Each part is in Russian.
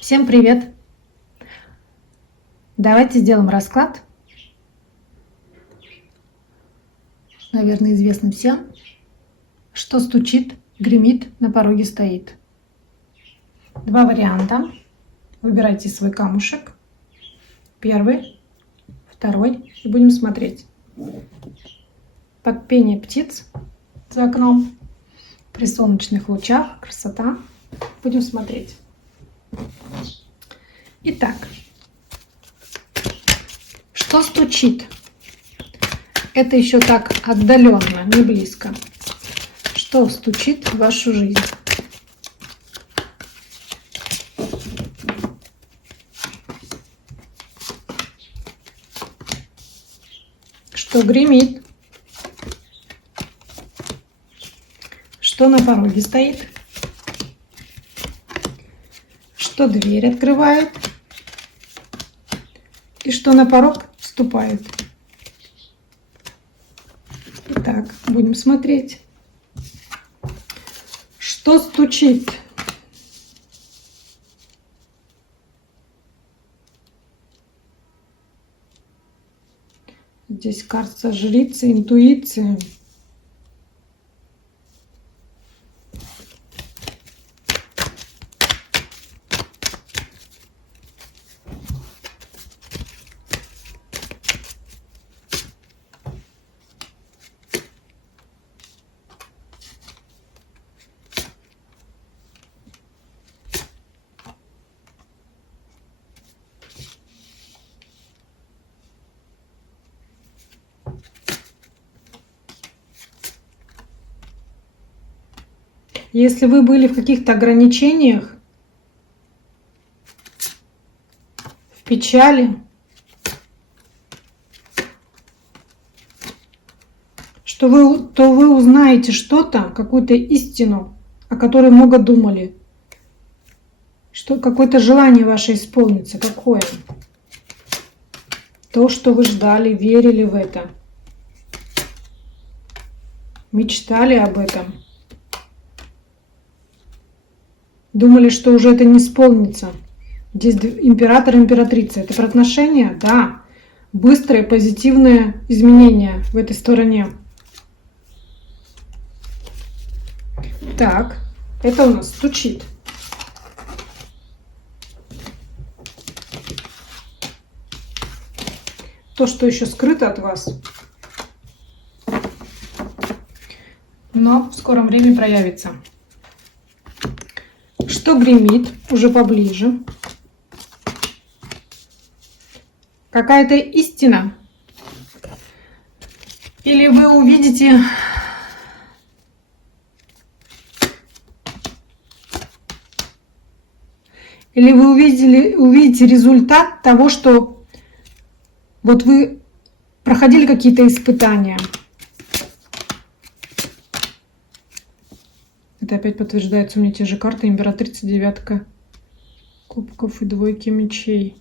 Всем привет! Давайте сделаем расклад. Наверное, известно всем, что стучит, гремит, на пороге стоит. Два варианта. Выбирайте свой камушек. Первый, второй. И будем смотреть. Под пение птиц за окном, при солнечных лучах, красота. Будем смотреть. Итак, что стучит? Это еще так отдаленно, не близко. Что стучит в вашу жизнь? Что гремит? Что на пороге стоит? Что дверь открывает? И что на порог вступает? Итак, будем смотреть. Что стучит? Здесь карта жрицы, интуиции. Если вы были в каких-то ограничениях, в печали, то вы узнаете что-то, какую-то истину, о которой много думали. Что какое-то желание ваше исполнится. Какое? То, что вы ждали, верили в это. Мечтали об этом. Думали, что уже это не исполнится. Здесь император и императрица. Это про отношения? Да. Быстрые, позитивные изменения в этой стороне. Так, это у нас стучит. То, что еще скрыто от вас, но в скором времени проявится. Что гремит уже поближе? Какая-то истина? Или вы увидите увидите результат того, что вот вы проходили какие-то испытания. Это опять подтверждается у меня те же карты: императрица, девятка кубков и двойки мечей.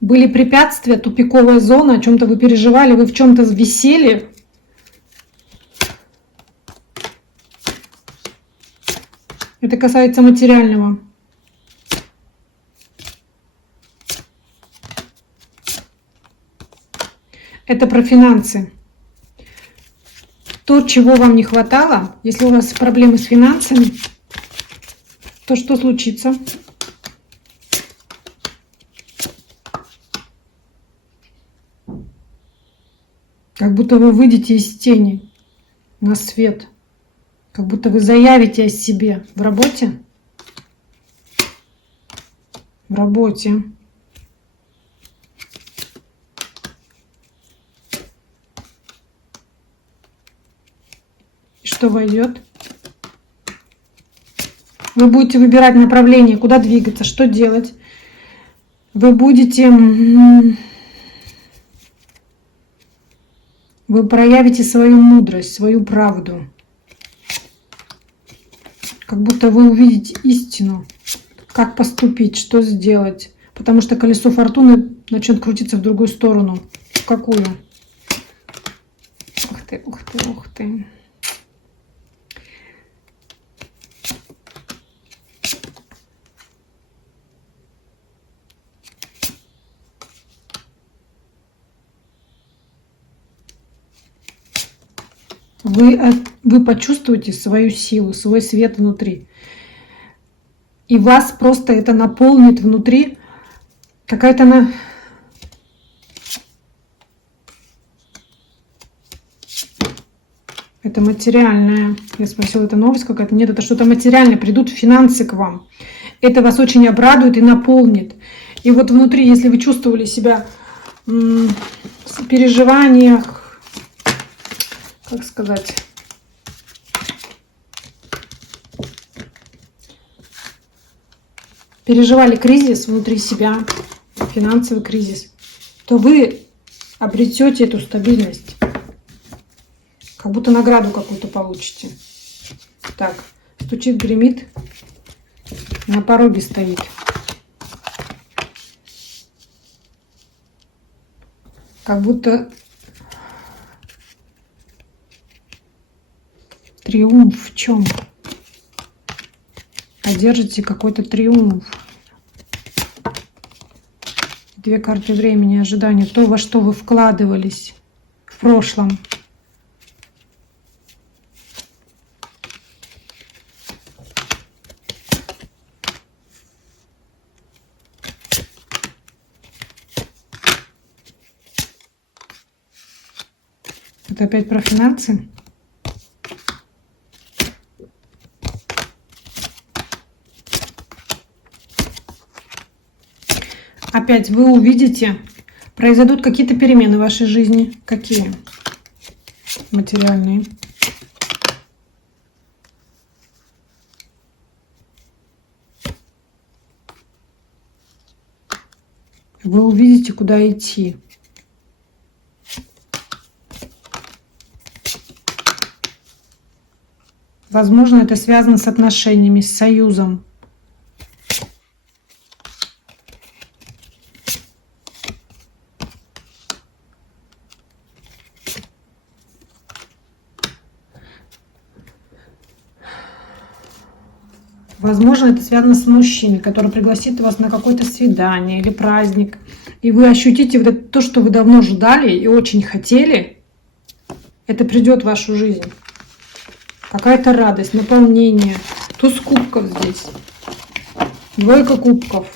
Были препятствия, тупиковая зона, о чем-то вы переживали, вы в чем-то висели. Это касается материального. Это про финансы. То, чего вам не хватало, если у вас проблемы с финансами, то что случится? Как будто вы выйдете из тени на свет. Как будто вы заявите о себе в работе. В работе. Что войдет? Вы будете выбирать направление, куда двигаться, что делать. Вы проявите свою мудрость, свою правду. Как будто вы увидите истину, как поступить, что сделать. Потому что колесо фортуны начнет крутиться в другую сторону. В какую? Ух ты, ух ты, ух ты. вы почувствуете свою силу, свой свет внутри. И вас просто это наполнит внутри какая-то это материальное. Я спросила, это новость какая-то? Нет, это что-то материальное. Придут финансы к вам. Это вас очень обрадует и наполнит. И вот внутри, если вы чувствовали себя в переживаниях, как сказать, переживали кризис внутри себя, финансовый кризис, то вы обретете эту стабильность. Как будто награду какую-то получите. Так, стучит, гремит, на пороге стоит. Как будто триумф в чем? Одержите какой-то триумф. Две карты времени, ожидания. То, во что вы вкладывались в прошлом. Это опять про финансы? Опять вы увидите, произойдут какие-то перемены в вашей жизни. Какие? Материальные. Вы увидите, куда идти. Возможно, это связано с отношениями, с союзом. Возможно, это связано с мужчиной, который пригласит вас на какое-то свидание или праздник. И вы ощутите вот это, то, что вы давно ждали и очень хотели. Это придет в вашу жизнь. Какая-то радость, наполнение. Туз кубков здесь. Двойка кубков.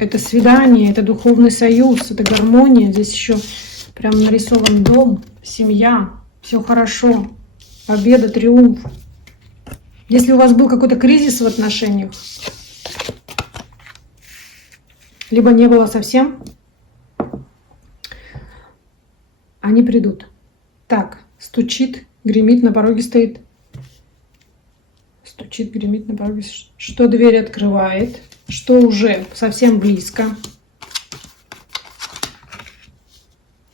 Это свидание, это духовный союз, это гармония. Здесь еще прям нарисован дом, семья. Все хорошо. Победа, триумф. Если у вас был какой-то кризис в отношениях, либо не было совсем, они придут. Так, стучит, гремит, на пороге стоит. Стучит, гремит на пороге. Что дверь открывает, что уже совсем близко.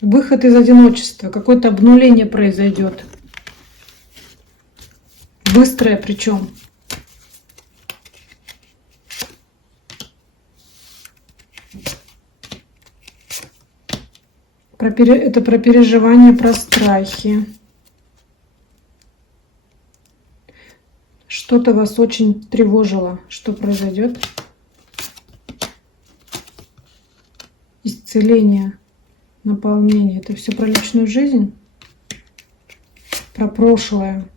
Выход из одиночества, какое-то обнуление произойдет. Быстрое причем. Это про переживания, про страхи. Что-то вас очень тревожило. Что произойдет? Исцеление, наполнение. Это все про личную жизнь, про прошлое.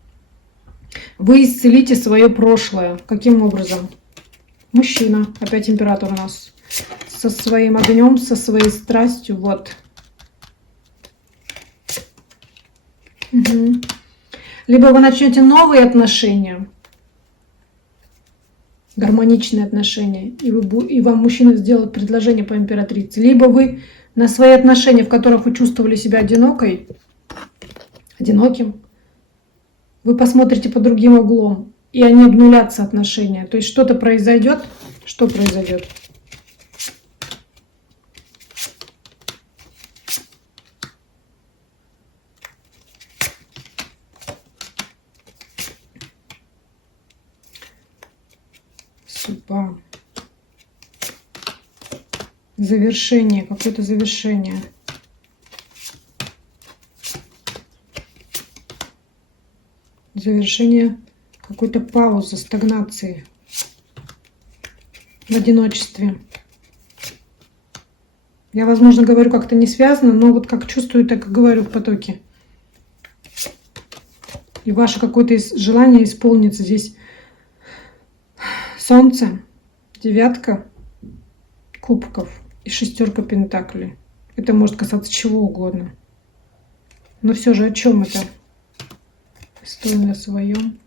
Вы исцелите свое прошлое. Каким образом? Мужчина, опять император у нас, со своим огнем, со своей страстью. Вот. Угу. Либо вы начнете новые отношения, гармоничные отношения, и вам мужчина сделает предложение по императрице. Либо вы на свои отношения, в которых вы чувствовали себя одиноким, вы посмотрите под другим углом, и они обнулятся отношения. То есть что-то произойдет. Что произойдет? Судьба. Завершение, какое-то завершение. Завершение какой-то паузы, стагнации в одиночестве. Я, возможно, говорю как-то не связано, но вот как чувствую, так и говорю в потоке. И ваше какое-то желание исполнится. Здесь солнце, девятка кубков и шестерка пентаклей. Это может касаться чего угодно. Но все же о чем это? Стой на своем.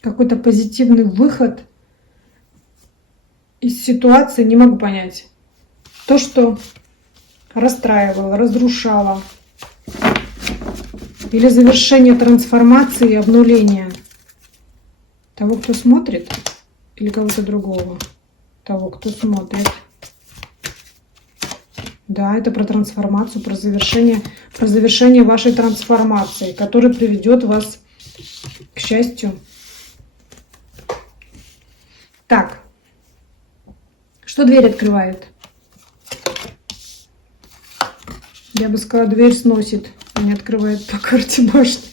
Какой-то позитивный выход из ситуации, не могу понять. То, что расстраивало, разрушало. Или завершение трансформации и обнуления того, кто смотрит, или кого-то другого. Того, кто смотрит. Да, это про трансформацию, про завершение вашей трансформации, которая приведет вас к счастью. Так, что дверь открывает? Я бы сказала, дверь сносит, а не открывает по карте башни.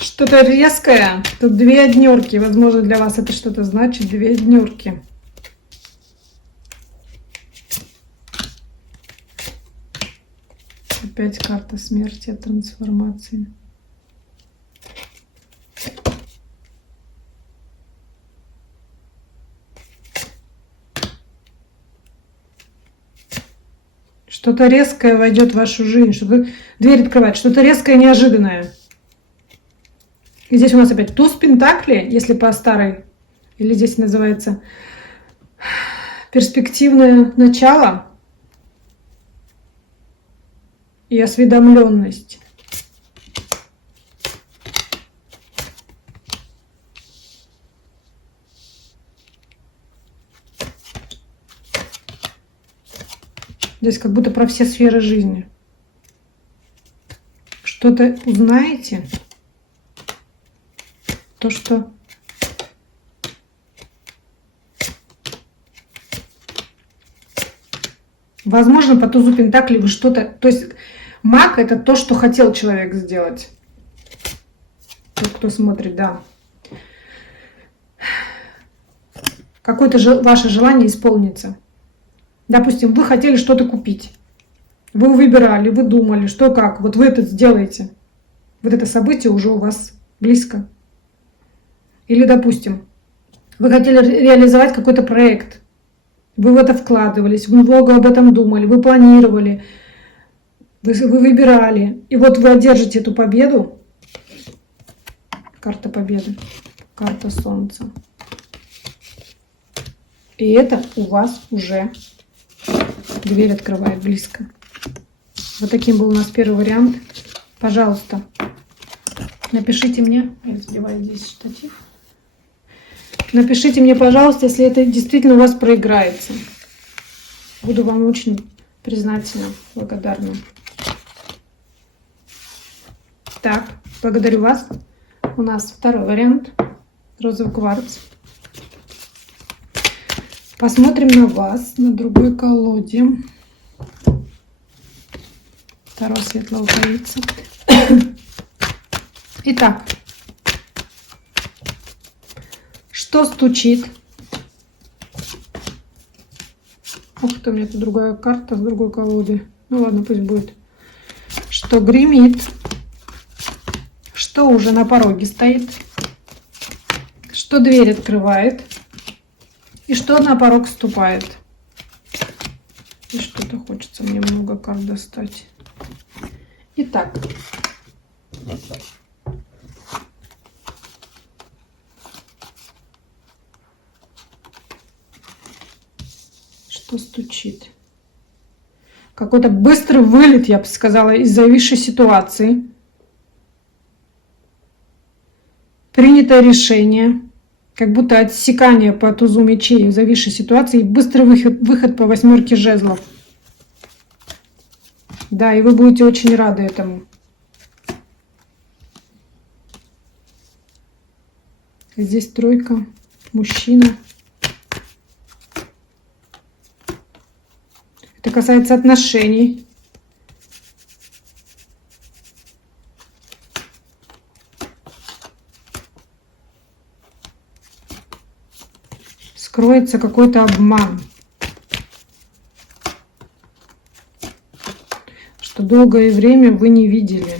Что-то резкое. Тут две однерки. Возможно, для вас это что-то значит. Две однерки. Опять карта смерти от трансформации. Что-то резкое войдет в вашу жизнь, что-то дверь открывает, что-то резкое, неожиданное. И здесь у нас опять туз пентаклей, если по старой, или здесь называется перспективное начало и осведомленность. Здесь как будто про все сферы жизни. Что-то узнаете, то, что возможно, по тузу пентаклей вы что-то... То есть маг — это то, что хотел человек сделать. Тот, кто смотрит, да. Какое-то ваше желание исполнится. Допустим, вы хотели что-то купить. Вы выбирали, вы думали, что как. Вот вы это сделаете. Вот это событие уже у вас близко. Или, допустим, вы хотели реализовать какой-то проект. Вы в это вкладывались, вы много об этом думали, вы планировали, вы выбирали. И вот вы одержите эту победу. Карта победы. Карта солнца. И это у вас уже дверь открывает близко. Вот таким был у нас первый вариант. Пожалуйста, напишите мне. Я разбиваю здесь штатив. Напишите мне, пожалуйста, если это действительно у вас проиграется. Буду вам очень признательна, благодарна. Так, благодарю вас. У нас второй вариант. Розовый кварц. Посмотрим на вас на другой колоде. Таро светлого луковица. Итак, что стучит? Ух ты, у меня тут другая карта с другой колоды. Ну ладно, пусть будет. Что гремит? Что уже на пороге стоит? Что дверь открывает? И что на порог ступает? И что-то хочется мне много карт достать. Итак. Что стучит? Какой-то быстрый вылет, я бы сказала, из зависшей ситуации. Принятое решение. Как будто отсекание по тузу мечей в зависшей ситуации и быстрый выход по восьмерке жезлов. Да, и вы будете очень рады этому. Здесь тройка, мужчина. Это касается отношений. Скроется какой-то обман. Что долгое время вы не видели.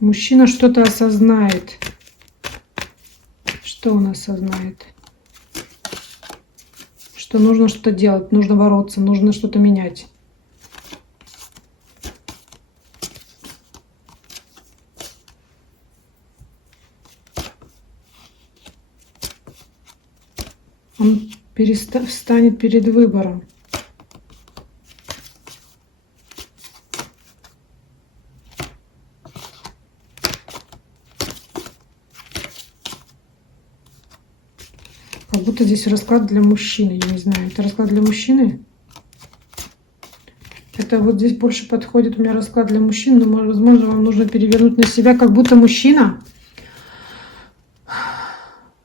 Мужчина что-то осознает. Что он осознает? Что нужно что-то делать, нужно бороться, нужно что-то менять. Он встанет перед выбором. Как будто здесь расклад для мужчины, я не знаю. Это расклад для мужчины? Это вот здесь больше подходит у меня расклад для мужчин, но, возможно, вам нужно перевернуть на себя, как будто мужчина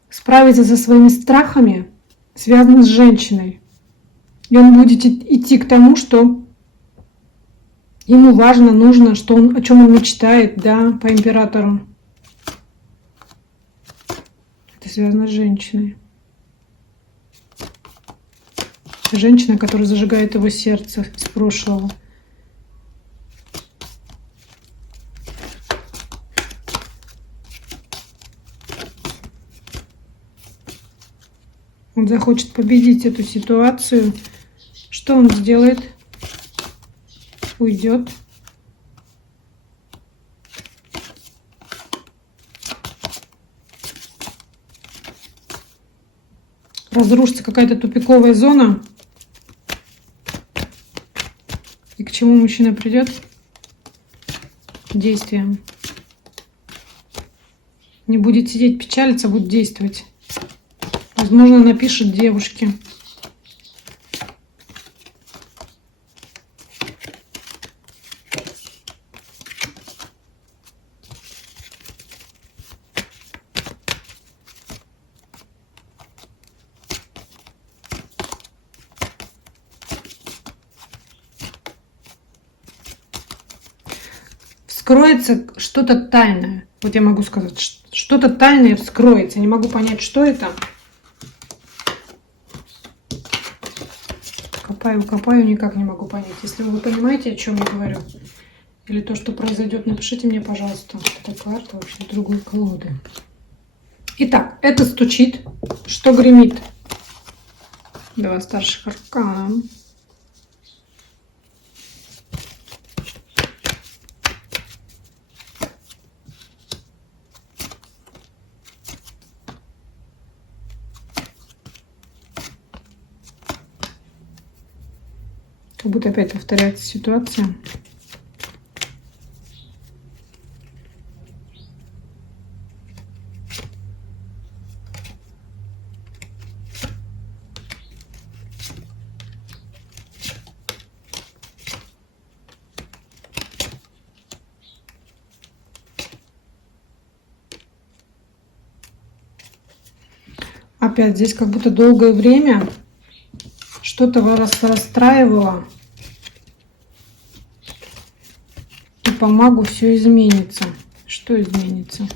справится со своими страхами, связанными с женщиной. И он будет идти к тому, что ему важно, нужно, что он, о чем он мечтает, да, по императору. Это связано с женщиной. Женщина, которая зажигает его сердце с прошлого. Он захочет победить эту ситуацию. Что он сделает? Уйдет. Разрушится какая-то тупиковая зона. И к чему мужчина придет? К действиям. Не будет сидеть, печалиться, будет действовать. Возможно, напишет девушке. Вскроется что-то тайное. Вот я могу сказать, что-то тайное вскроется. Не могу понять, что это. Копаю, никак не могу понять. Если вы понимаете, о чем я говорю, или то, что произойдет, напишите мне, пожалуйста. Эта карта вообще другой колоды. Итак, это стучит. Что гремит? Два старших аркана. Как будто опять повторяется ситуация. Опять здесь как будто долгое время что-то вас расстраивало. И по магу все изменится. Что изменится?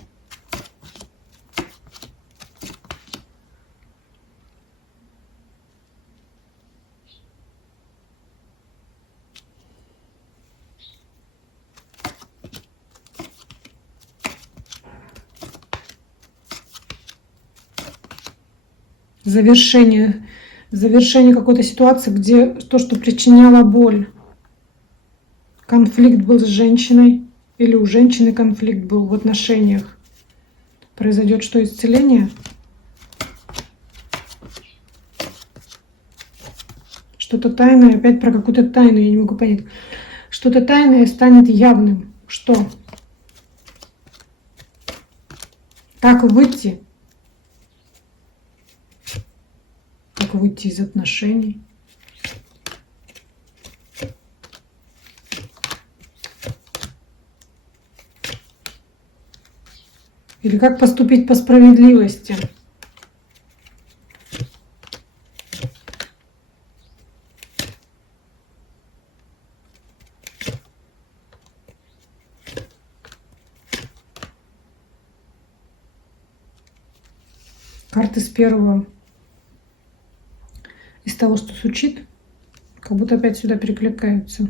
Завершение какой-то ситуации, где то, что причиняло боль. Конфликт был с женщиной, или у женщины конфликт был в отношениях. Произойдет что, исцеление? Что-то тайное, опять про какую-то тайну, я не могу понять. Что-то тайное станет явным. Что? Как выйти? Как выйти из отношений? Или как поступить по справедливости? Карты с первого, из того, что стучит, как будто опять сюда перекликаются.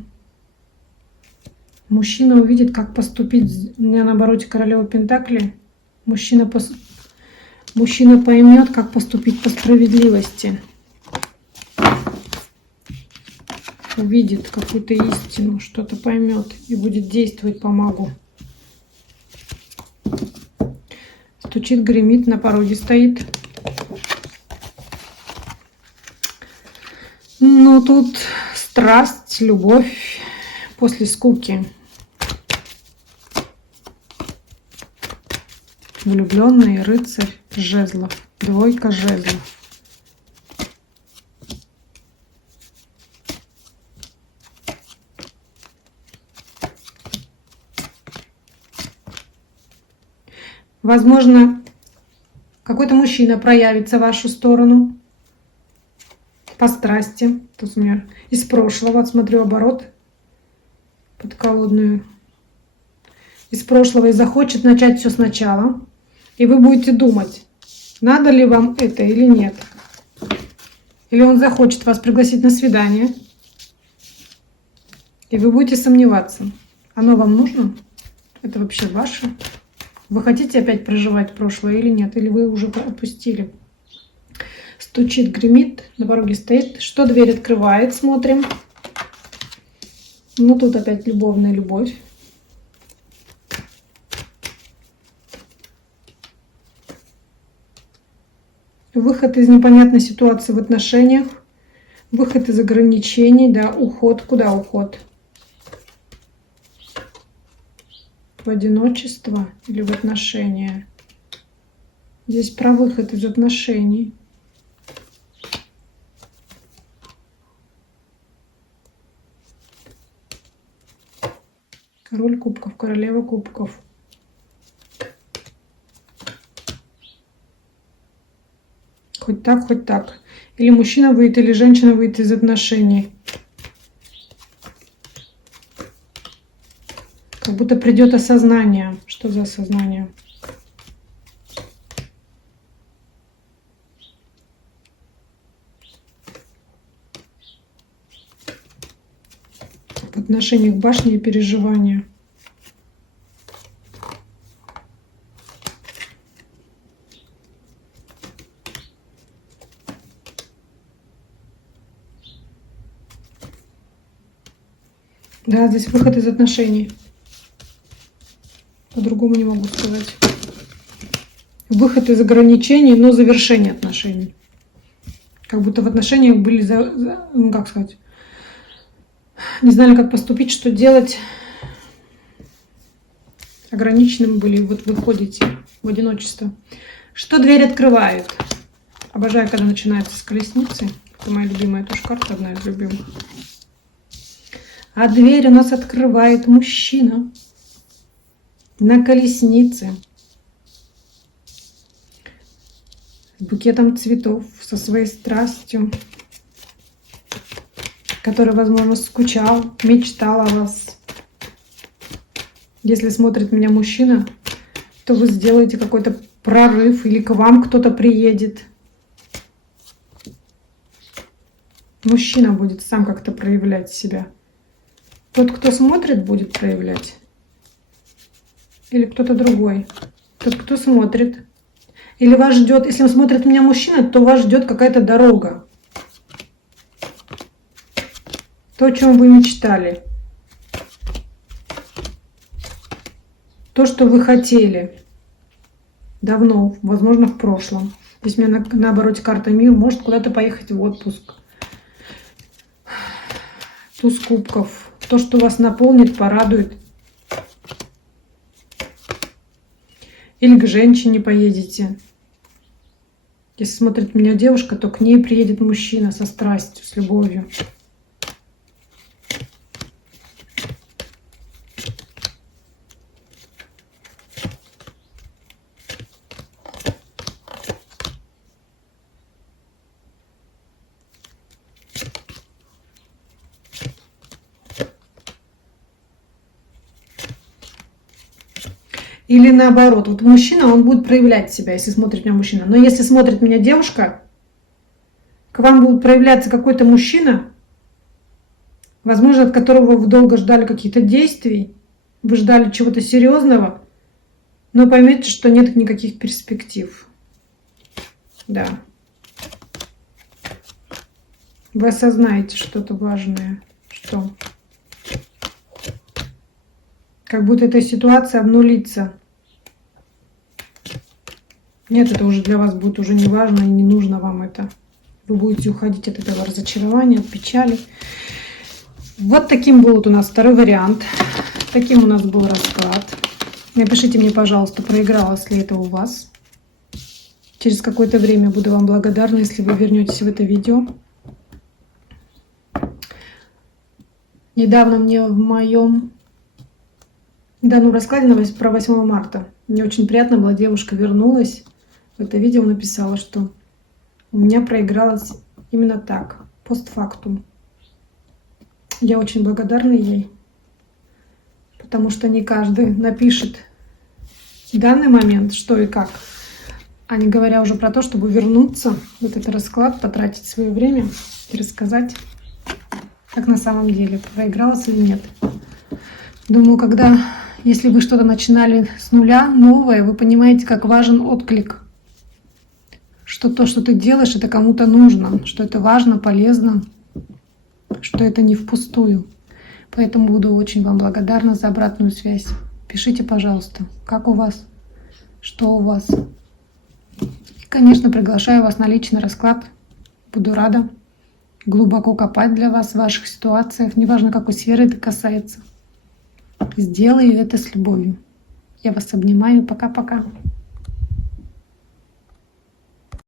Мужчина увидит, как поступить. У меня на обороте королева Пентакли. Мужчина поймет, как поступить по справедливости. Увидит какую-то истину, что-то поймет и будет действовать по магу. Стучит, гремит, на пороге стоит. Ну, тут страсть, любовь после скуки. Влюбленный рыцарь жезлов. Двойка жезлов. Возможно, какой-то мужчина проявится в вашу сторону по страсти. Тут у меня из прошлого, смотрю оборот, подколодную. Из прошлого и захочет начать все сначала. И вы будете думать, надо ли вам это или нет. Или он захочет вас пригласить на свидание. И вы будете сомневаться, оно вам нужно? Это вообще ваше? Вы хотите опять проживать прошлое или нет? Или вы уже опустили? Стучит, гремит, на пороге стоит. Что дверь открывает, смотрим. Ну, тут опять любовная любовь. Выход из непонятной ситуации в отношениях. Выход из ограничений, да, уход. Куда уход? В одиночество или в отношения? Здесь про выход из отношений. Король кубков, королева кубков. Хоть так, хоть так. Или мужчина выйдет, или женщина выйдет из отношений. Как будто придет осознание. Что за осознание? В отношениях башни и переживания. Да, здесь выход из отношений. По-другому не могу сказать. Выход из ограничений, но завершение отношений. Как будто в отношениях были, ну как сказать, не знали, как поступить, что делать. Ограниченным были, вот вы ходите в одиночество. Что дверь открывает? Обожаю, когда начинается с колесницы. Это моя любимая тоже карта, одна из любимых. А дверь у нас открывает мужчина на колеснице с букетом цветов, со своей страстью, который, возможно, скучал, мечтал о вас. Если смотрит меня мужчина, то вы сделаете какой-то прорыв, или к вам кто-то приедет. Мужчина будет сам как-то проявлять себя. Тот, кто смотрит, будет проявлять? Или кто-то другой? Тот, кто смотрит. Или вас ждет, если смотрит меня мужчина, то вас ждет какая-то дорога. То, о чем вы мечтали. То, что вы хотели. Давно, возможно, в прошлом. Здесь у меня наоборот карта мир, может куда-то поехать в отпуск. Туз кубков. То, что вас наполнит, порадует. Или к женщине поедете. Если смотрит меня девушка, то к ней приедет мужчина со страстью, с любовью. Или наоборот, вот мужчина, он будет проявлять себя, если смотрит меня мужчина. Но если смотрит меня девушка, к вам будет проявляться какой-то мужчина, возможно, от которого вы долго ждали каких-то действий, вы ждали чего-то серьезного, но поймите, что нет никаких перспектив. Да. Вы осознаете что-то важное, что как будто эта ситуация обнулится. Нет, это уже для вас будет уже не важно и не нужно вам это. Вы будете уходить от этого разочарования, от печали. Вот таким был вот у нас второй вариант. Таким у нас был расклад. Напишите мне, пожалуйста, проигралось ли это у вас. Через какое-то время буду вам благодарна, если вы вернетесь в это видео. Недавно мне в моем раскладе про 8 марта мне очень приятно было, девушка вернулась в это видео, написала, что у меня проигралось именно так, постфактум. Я очень благодарна ей, потому что не каждый напишет в данный момент, что и как, а не говоря уже про то, чтобы вернуться в этот расклад, потратить свое время и рассказать, как на самом деле, проигралось или нет. Думаю, если вы что-то начинали с нуля, новое, вы понимаете, как важен отклик. Что то, что ты делаешь, это кому-то нужно, что это важно, полезно, что это не впустую. Поэтому буду очень вам благодарна за обратную связь. Пишите, пожалуйста, как у вас, что у вас. И, конечно, приглашаю вас на личный расклад. Буду рада глубоко копать для вас в ваших ситуациях, неважно, какой сферы это касается. Сделаю это с любовью. Я вас обнимаю. Пока-пока.